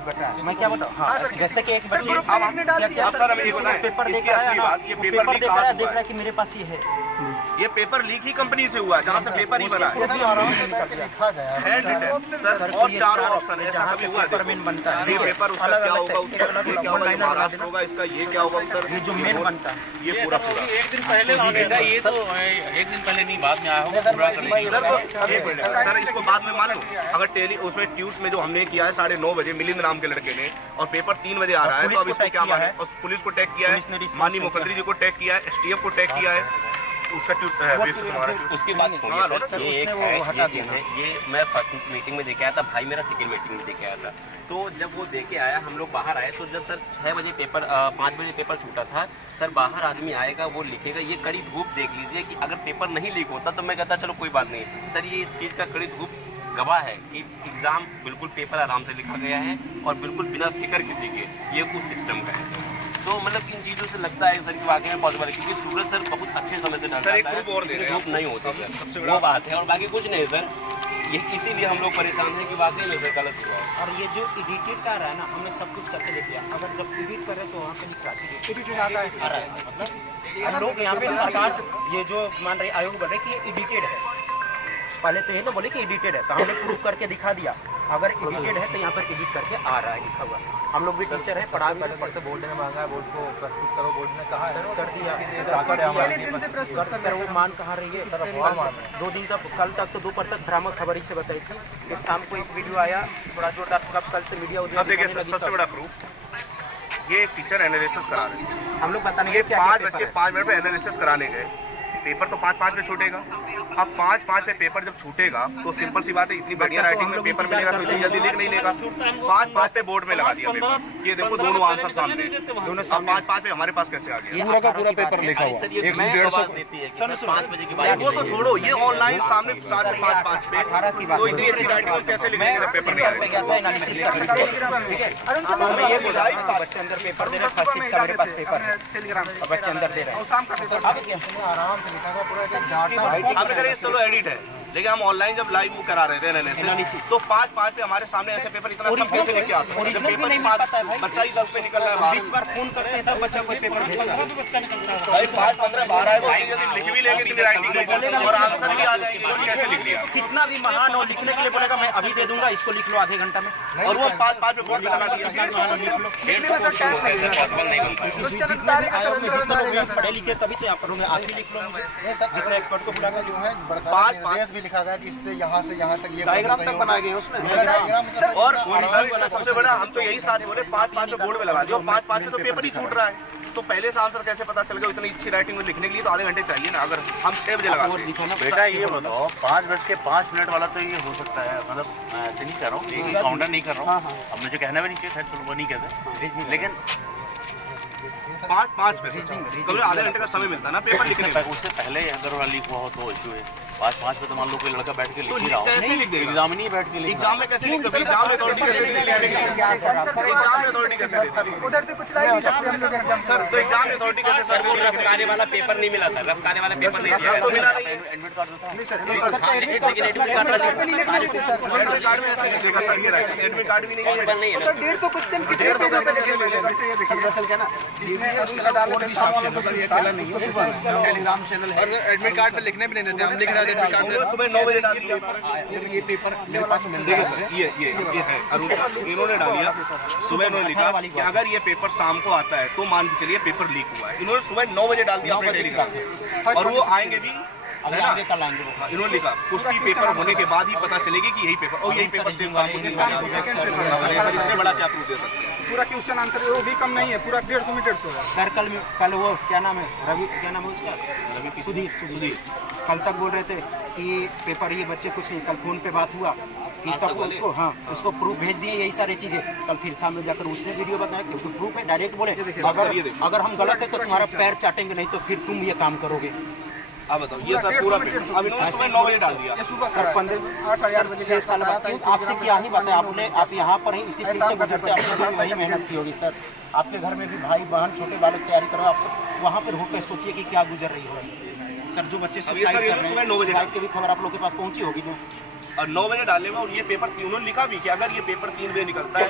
नहीं बता, मैं क्या बताऊँ? हाँ सर, जैसे कि एक बच्चे पेपर देख रहा है, पेपर देख रहा है, देख रहा है कि मेरे पास ये है, ये पेपर लीक ही कंपनी से हुआ है, जहाँ से पेपर ही बना है। सर और चारों ऑप्शन ऐसा कभी हुआ पेपर बनता है, ये पेपर उसका क्या होगा, उत्तर ये क्या होगा, महाराष्ट्र होगा, इसका ये क्या होगा उत्तर, ये जो मेन बनता है ये पूरा पूरा एक दिन पहले ये तो एक दिन पहले नहीं, बाद में आया होगा पूरा करने। सर इसको बाद में मान लो, अगर उसमें ट्यूट में जो हमने किया है 9:30 बजे मिलिंद नाम के लड़के ने, और पेपर 3 बजे आ रहा है, तो अब इसको क्या माने? और पुलिस को टैग किया है, माननीय मुख्यमंत्री जी को टैग किया है, STF को टैग किया है, उसका ट्यूट है। उसकी बात छोड़िए सर, ये एक है, ये चीज़ है, ये मैं फर्स्ट मीटिंग में देखे आया था, भाई मेरा सेकंड मीटिंग में देखे आया था। तो जब वो देके आया, हम लोग बाहर आए, तो जब सर 6 बजे पेपर 5 बजे पेपर छूटा था, सर बाहर आदमी आएगा, वो लिखेगा, ये कड़ी धूप देख लीजिए कि अगर पेपर नहीं लीक होता तो मैं कहता चलो कोई बात नहीं। सर ये इस चीज़ का कड़ी धूप गवाह है कि एग्ज़ाम बिल्कुल पेपर आराम से लिखा गया है और बिल्कुल बिना फिक्र किसी के, ये उस सिस्टम का है। तो मतलब इन चीज़ों से लगता है सर कि वाकई में पॉसिबल है, क्योंकि सूरज सर बहुत अच्छे समय से ढलता है, धूप नहीं होती सर, वो बात है, और बाकी कुछ नहीं सर। ये इसीलिए हम लोग परेशान हैं कि वाकई में सर गलत हुआ है। और ये जो एडिटेड का आ रहा है ना, हमने सब कुछ करके लिख दिया, अगर जब एडिट करें तो वहाँ पे एडिटेड आता है, मतलब हम लोग यहाँ पे सरकार ये जो मान रही आयोग बोल रहे कि ये एडिटेड है, पहले तो ये ना बोले कि एडिटेड है, तो हमने प्रूफ करके दिखा दिया, अगर एडिटेड है तो यहाँ पर एडिट करके आ रहा है लिखा हुआ। हम लोग भी टीचर है, पढ़ा पढ़ते बोर्ड ने मांगा, बोर्ड को प्रस्तुत करो, बोर्ड ने कहा सर कर दिया, सर वो मान कहाँ रही है, 2 दिन तक, कल तक तो दोपहर तक भ्रामक खबर से बताई थी, फिर शाम को एक वीडियो आया बड़ा जोरदार, कल से मीडिया देखिए सबसे बड़ा प्रूफ, ये टीचर एनालिसिस करा रहे थे, हम लोग बताने ये 5:05 पे एनालिसिस कराने गए, पेपर तो 5:05 पे छूटेगा। अब 5:05 पे पेपर जब छूटेगा तो सिंपल सी बात है, इतनी बढ़िया राइटिंग में पेपर मिलेगा तो इतनी जल्दी लिख नहीं लेगा। 5:05 पे बोर्ड में लगा दिया पेपर, ये देखो दोनों आंसर सामने, दोनों 5:05 पे हमारे पास कैसे आ गया? पूरा का पूरा पेपर लिखा हुआ 150 5 बजे की बात, वो तो छोड़ो, ये ऑनलाइन सामने 5:05 पे, तो इतनी अच्छी राइटिंग में कैसे लिखेंगे पेपर नहीं आएगा? मैं ये बोला बच्चे अंदर पेपर दे रहे, फर्स्ट शिफ्ट का मेरे पास पेपर है, बच्चे अंदर दे रहे हैं, अब अगर ये चलो एडिट है, लेकिन हम ऑनलाइन जब लाइव वो करा रहे थे एनालिसिस, तो 5:05 पे हमारे सामने ऐसे पेपर इतना अच्छा कैसे लेके आ सकते हैं? जब पेपर ही 5 बच्चा ही 10 पे निकल रहा है, 20 बार फोन करते हैं तब बच्चा कोई पेपर भेजता है, भाई 5:15 12 है, भाई यदि लिख भी लेंगे इतनी राइटिंग और आंसर भी आ जाएंगे, तो कैसे लिख लिया? कितना भी महान हो, लिखने के लिए बोलेगा मैं अभी दे दूंगा, इसको लिख लो आधे घंटा में, और वो 5:05 पे बोर्ड पे लगा दिया। पढ़े लिखे तभी तो यहाँ पर होंगे, आप ही लिख लो, जितने एक्सपर्ट को बुला जो है बड़ा भी लिखा गया कि इससे यहाँ से यहाँ तक ये डायग्राम तक बनाए गए उसमें, और सबसे बड़ा हम तो यही साथ बोले 5:05 पे बोर्ड में लगा दिया, और 5:05 पे तो पेपर ही छूट रहा है, तो पहले से आंसर कैसे पता चल गया? इतनी अच्छी राइटिंग में लिखने के लिए तो आधे घंटे चाहिए ना, अगर हम 6 बजे लगाते हैं। बेटा ये बताओ 5:05 वाला तो ये हो सकता है, मतलब मैं ऐसे नहीं कर रहा हूँ, काउंटर नहीं कर रहा हूँ, अब मुझे कहना भी नहीं चाहिए, चलो वो नहीं कहते, लेकिन 5:05 पे कभी आधे घंटे का समय मिलता है ना पेपर लिखने में। उससे पहले अगर वाला लीक हुआ हो तो इशू है, 5:05 पे तो मान लो कोई लड़का बैठ के लिख ही रहा हो, कैसे लिख देगा? एग्जाम नहीं बैठ के लिख, एग्जाम में कैसे लिख देगा? एग्जाम में अथॉरिटी कैसे देती है? एग्जाम में अथॉरिटी कैसे देती है? उधर से कुछ ला ही नहीं सकते हम लोग एग्जाम सर, तो एग्जाम में अथॉरिटी कैसे सर वो रफ्तारे वाला पेपर नहीं मिला था, रफ्तारे वाला पेपर नहीं दिया तो मिला नहीं, एडमिट कार्ड था एडमिट कार्ड में ऐसे लिखेगा सर, ये राइटिंग एडमिट कार्ड भी नहीं है नहीं है सर, 150 क्वेश्चन कितने पेज पे लिखे हुए हैं दरअसल क्या ना, टेलीग्राम चैनल है, एडमिट कार्ड पे लिखने भी नहीं देते, हम लिख रहे थे एडमिट कार्ड में सुबह 9 बजे डाल दिया। ये पेपर मेरे पास मिल देखिए रहा है सर, ये है अरुण सर, इन्होंने डालिया सुबह, इन्होंने लिखा कि अगर ये पेपर शाम को आता है तो मान के चलिए पेपर लीक हुआ है, इन्होंने सुबह 9 बजे डाल दिया अपने टेलीग्राम पे, और वो आएंगे भी कल आएंगे वो, इन्होंने लिखा पुष्टि पेपर होने के बाद ही पता चलेगी कि यही पेपर, और यही पेपर सेम शाम को इससे बड़ा क्या प्रूफ दे सकते हैं? पूरा क्वेश्चन आंसर वो भी कम नहीं है, पूरा 150 मीटर तो है सर। कल वो क्या नाम है, रवि, क्या नाम है उसका, सुधीर कल तक बोल रहे थे कि पेपर ये बच्चे कुछ नहीं, कल फोन पे बात हुआ कि सबको उसको, हाँ उसको प्रूफ भेज दिए, यही सारी चीजें, कल फिर सामने जाकर उसने वीडियो बताया कि प्रूफ है, डायरेक्ट बोले अगर हम गलत है तो तुम्हारा पैर चाटेंगे, नहीं तो फिर तुम ये काम करोगे। अब बताओ ये सब पूरा पेपर अब इन्होंने सुबह 9 बजे डाल दिया, सर 6 साल बाद आपसे क्या ही बात है, आप यहाँ पर ही इसी पीछे गुजरते, आपने वही मेहनत की होगी सर, आपके घर में भी भाई बहन छोटे बालक तैयारी करो, आप सब वहाँ पर होकर सोचिए कि क्या गुजर रही हो सर, जो बच्चे सुसाइड कर रहे हैं, सुबह 9 बजे की भी खबर आप लोग के पास पहुँची होगी, और 9 बजे डालने में, और ये पेपर उन्होंने लिखा भी कि अगर ये पेपर 3 बजे निकलता है